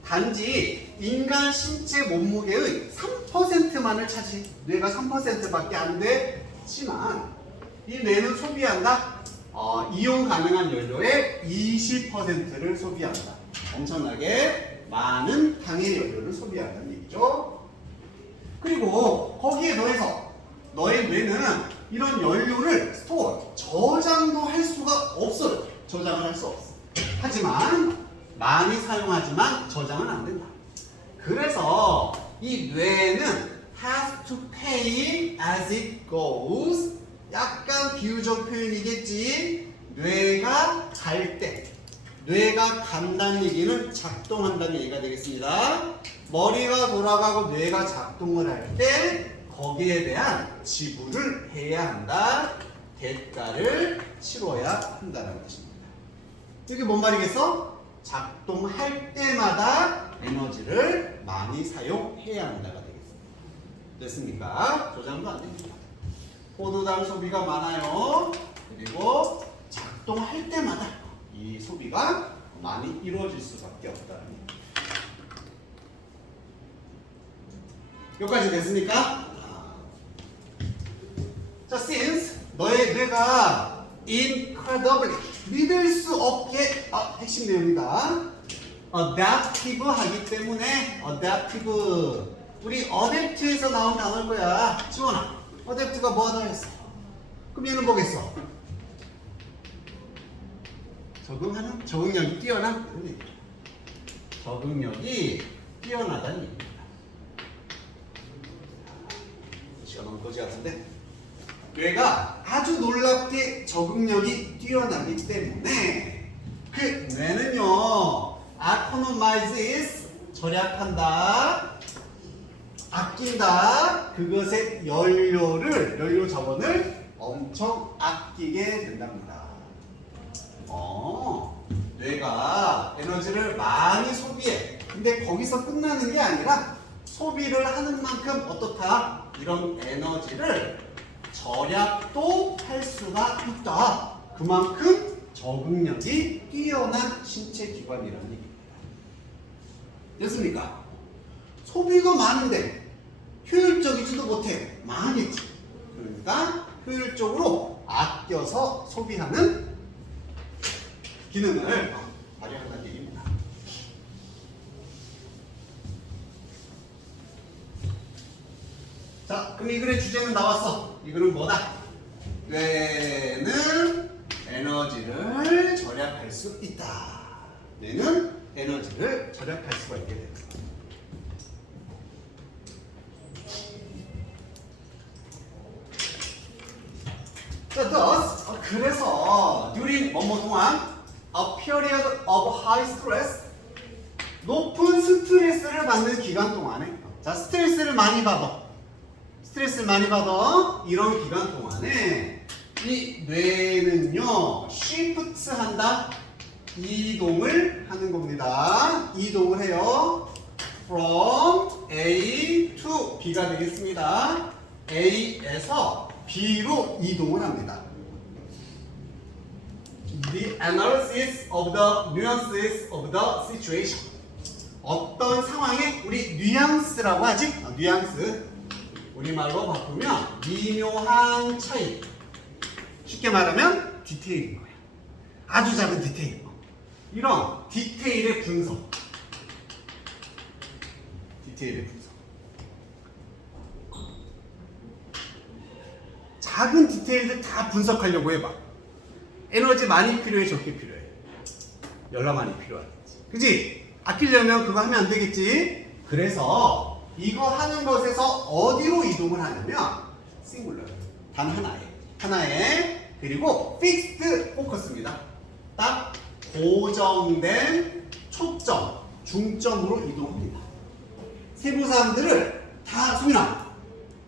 단지 인간 신체 몸무게의 3%만을 뇌가 3%밖에 안 되지만 이 뇌는 소비한다. 이용 가능한 연료의 20%를 소비한다. 엄청나게 많은 당의 연료를 소비한다는 얘기죠. 그리고 거기에 더해서 너의 뇌는 이런 연료를 저장도 할 수가 없어요. 저장을 할 수 없어. 하지만 많이 사용하지만 저장은 안 된다. 그래서 이 뇌는 has to pay as it goes. 약간 비유적 표현이겠지. 뇌가 갈 때, 뇌가 간다는 얘기는 작동한다는 얘기가 되겠습니다. 머리가 돌아가고 뇌가 작동을 할 때 거기에 대한 지불을 해야 한다. 대가를 치러야 한다는 뜻입니다. 이게 뭔 말이겠어? 작동할 때마다 에너지를 많이 사용해야 한다가 되겠습니다. 됐습니까? 저장도 안 됩니다. 포도당 소비가 많아요. 그리고 작동할 때마다 이 소비가 많이 이루어질 수밖에 없다는 얘기입니다. 여기까지 됐습니까? 자, since 너의 뇌가 incredibly 믿을 수 없게 핵심 내용이다. adaptive 하기 때문에 adaptive 우리 adapt에서 나온 단어일 거야. 지원아, adapt가 뭐 하다 했어? 그럼 얘는 뭐겠어? 적응력이 뛰어난 얘기야. 적응력이 뛰어나다는 얘기입니다. 시간 너무 거지 같은데? 뇌가 아주 놀랍게 적응력이 뛰어나기 때문에 그 뇌는요 economizes 절약한다, 아낀다. 그것의 연료 자원을 엄청 아끼게 된답니다. 뇌가 에너지를 많이 소비해. 근데 거기서 끝나는 게 아니라 소비를 하는 만큼 어떻다? 이런 에너지를 절약도 할 수가 있다. 그만큼 적응력이 뛰어난 신체 기관이라는 얘기입니다. 됐습니까? 소비가 많은데 효율적이지도 못해. 많겠지. 그러니까 효율적으로 아껴서 소비하는 기능을 발휘한다는 얘기입니다. 자, 그럼 이 글의 주제는 나왔어. 이 글은 뭐다? 뇌는 에너지를 절약할 수 있다. 뇌는 에너지를 절약할 수가 있게 됩니다. 자, thus, 그래서 during 뭐뭐 동안 a period of high stress 높은 스트레스를 받는 기간 동안에 자, 스트레스를 많이 받아 이런 기간 동안에 이 뇌는요 shifts 한다, 이동을 하는 겁니다. 이동을 해요. from A to B가 되겠습니다. A에서 B로 이동을 합니다. The analysis of the nuances of the situation. 어떤 상황에 우리 뉘앙스라고 하지? 뉘앙스. 우리말로 바꾸면 미묘한 차이. 쉽게 말하면 디테일인 거야. 아주 작은 디테일. 이런 디테일의 분석. 작은 디테일들 다 분석하려고 해봐. 에너지 많이 필요해, 적게 필요해? 연락 많이 필요하겠지. 그치? 아끼려면 그거 하면 안 되겠지? 그래서 이거 하는 것에서 어디로 이동을 하냐면 싱글러. 단 하나에 그리고 fixed focus입니다. 딱 고정된 초점, 중점으로 이동합니다. 세부사항들을 다 수민아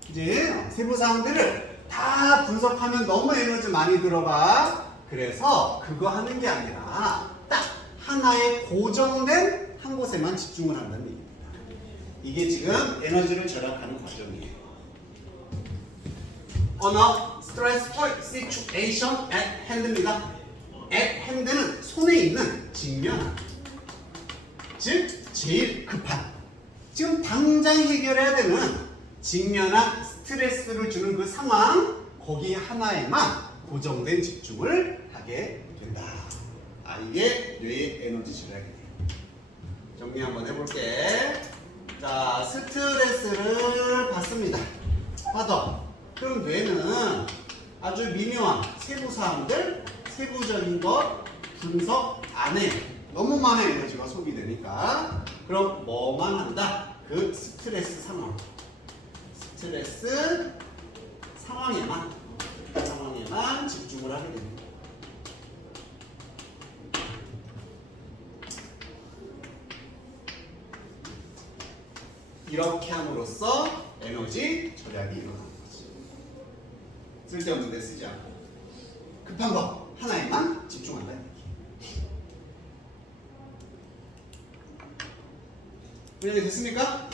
이제 세부사항들을 다 분석하면 너무 에너지 많이 들어가. 그래서 그거 하는 게 아니라 딱 하나의 고정된 한 곳에만 집중을 한다는 얘기입니다. 이게 지금 에너지를 절약하는 과정이에요. On a stressful situation at hand입니다. at hand는 손에 있는 직면, 즉 제일 급한, 지금 당장 해결해야 되는 직면한 스트레스를 주는 그 상황, 거기 하나에만 고정된 집중을 하게 된다. 이게 뇌의 에너지 절약이에요. 정리 한번 해볼게. 자, 스트레스를 받습니다. 받아. 그럼 뇌는 아주 미묘한 세부사항들, 세부적인 것 분석 안 해. 너무 많은 에너지가 소비되니까. 그럼 뭐만 한다? 그 스트레스 상황. 스트레스 상황에만 집중을 하게 됩니다. 이렇게 함으로써 에너지 절약이 일어나는 거지. 쓸데없는 데 쓰지 않고 급한 거 하나에만 집중한다는 얘기. 분명히 됐습니까?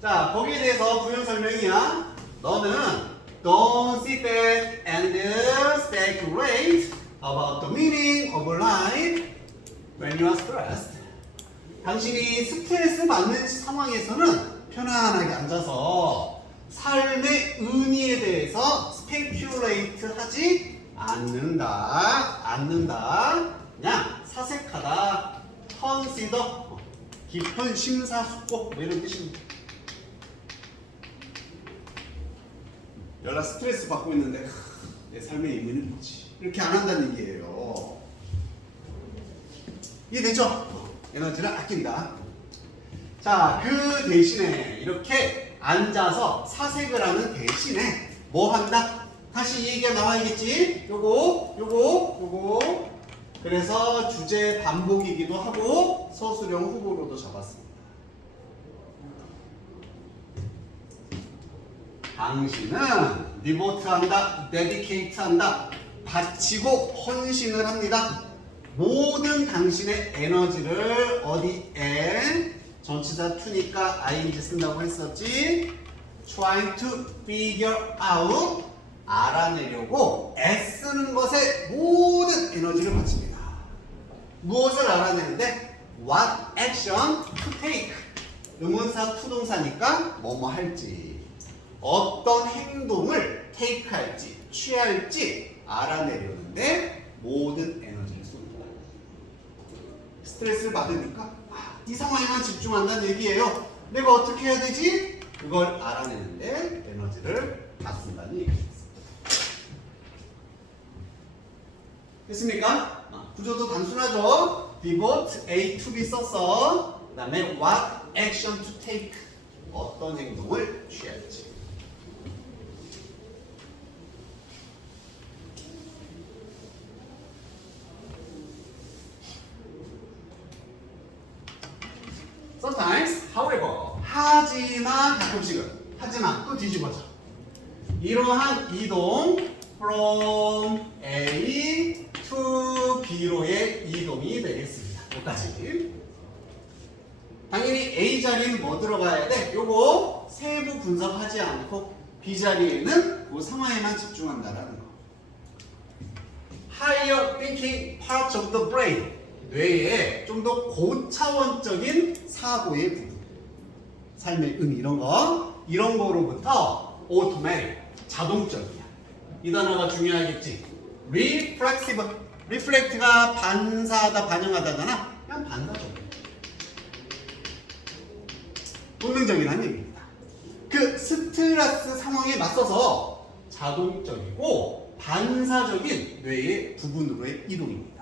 자, 거기에 대해서 부연 설명이야. 너는 don't sit back and speculate about the meaning of life when you are stressed. 당신이 스트레스 받는 상황에서는 편안하게 앉아서 삶의 의미에 대해서 speculate 하지 않는다. 그냥 사색하다, consider, 깊은 심사숙고 뭐 이런 뜻입니다. 연락 스트레스 받고 있는데 내 삶의 의미는 뭐지? 이렇게 안 한다는 얘기예요. 이해되죠? 에너지를 아낀다. 자, 그 대신에 이렇게 앉아서 사색을 하는 대신에 뭐 한다? 다시 얘기가 나와야겠지? 요거. 그래서 주제 반복이기도 하고 서술형 후보로도 잡았습니다. 당신은 devote 한다, dedicate 한다, 바치고 헌신을 합니다. 모든 당신의 에너지를 어디에? 전치사 to니까 ing 쓴다고 했었지. trying to figure out, 알아내려고 애쓰는 것에 모든 에너지를 바칩니다. 무엇을 알아내는데? what action to take. 의문사 투동사니까 뭐뭐 할지, 어떤 행동을 take 할지, 취할지 알아내려는데 모든 에너지를 쏩니다. 스트레스를 받으니까 이 상황에만 집중한다는 얘기예요. 내가 어떻게 해야 되지? 그걸 알아내는데 에너지를 다 쓴다는 얘기입니다. 됐습니까? 구조도 단순하죠? devote A to B 썼어. 그 다음에 what action to take, 어떤 행동을 취할지. Sometimes, however, 하지만 가끔씩은, 하지만 또 뒤집어져. 이러한 이동 from A to B로의 이동이 되겠습니다. 여기까지. 당연히 A 자리는 뭐 들어가야 돼? 요거 세부 분석하지 않고 B 자리에는 그 상황에만 집중한다라는 거. Higher thinking parts of the brain. 뇌의 좀 더 고차원적인 사고의 부분, 삶의 의미 이런 거로부터 automatic, 자동적이야. 이 단어가 중요하겠지. reflexive, reflect가 반사하다, 반영하다잖아. 그냥 반사적이야. 본능적이라는 얘기입니다. 그 스트레스 상황에 맞서서 자동적이고 반사적인 뇌의 부분으로의 이동입니다.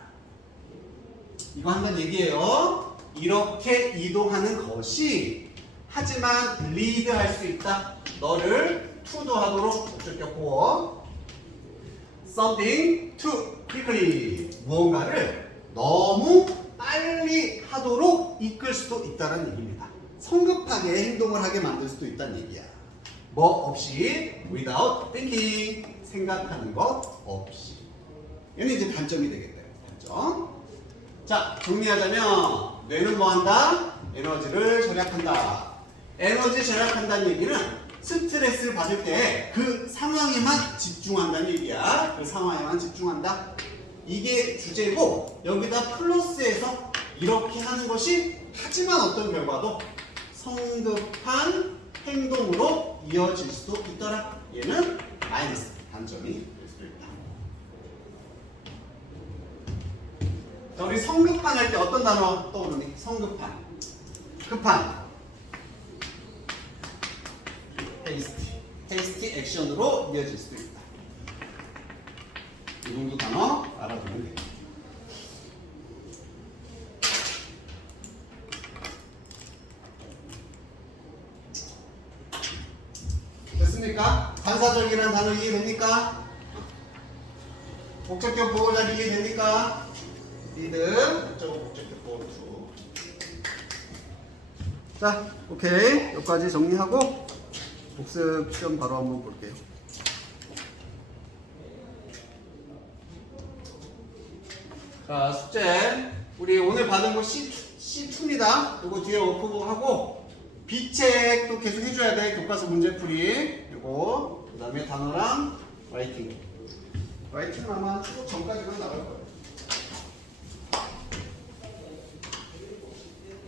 이거 한번 얘기해요. 이렇게 이동하는 것이 하지만 리드할 수 있다. 너를 to도 하도록 목적격 보어. something too quickly. 무언가를 너무 빨리 하도록 이끌 수도 있다는 얘기입니다. 성급하게 행동을 하게 만들 수도 있다는 얘기야. 뭐 없이 without thinking. 생각하는 것 없이. 얘는 이제 단점이 되겠다. 단점. 자, 정리하자면 뇌는 뭐 한다? 에너지를 절약한다. 에너지 절약한다는 얘기는 스트레스를 받을 때 그 상황에만 집중한다는 얘기야. 그 상황에만 집중한다. 이게 주제고 여기다 플러스해서 이렇게 하는 것이 하지만 어떤 결과도 성급한 행동으로 이어질 수도 있더라. 얘는 마이너스 단점이 될 수도 있다. 자, 우리 성급한 할 때 어떤 단어 떠오르니? 성급한, 급한, hasty 액션으로 이어질 수도 있다. 이 정도 단어 알아두면 돼. 됐습니까? 반사적이라는 단어 이해됩니까? 목적격 보호 잘 이해됩니까? 리드, 목적격 보호 2. 자, 오케이. 여기까지 정리하고 복습 시험 바로 한번 볼게요. 자, 숙제. 우리 오늘 받은 거 C2입니다. 이거 뒤에 워크북 하고 비책도 계속 해줘야 돼. 교과서 문제풀이. 이거 그 다음에 단어랑 라이팅. 라이팅은 아마 추석 전까지만 나갈 거야.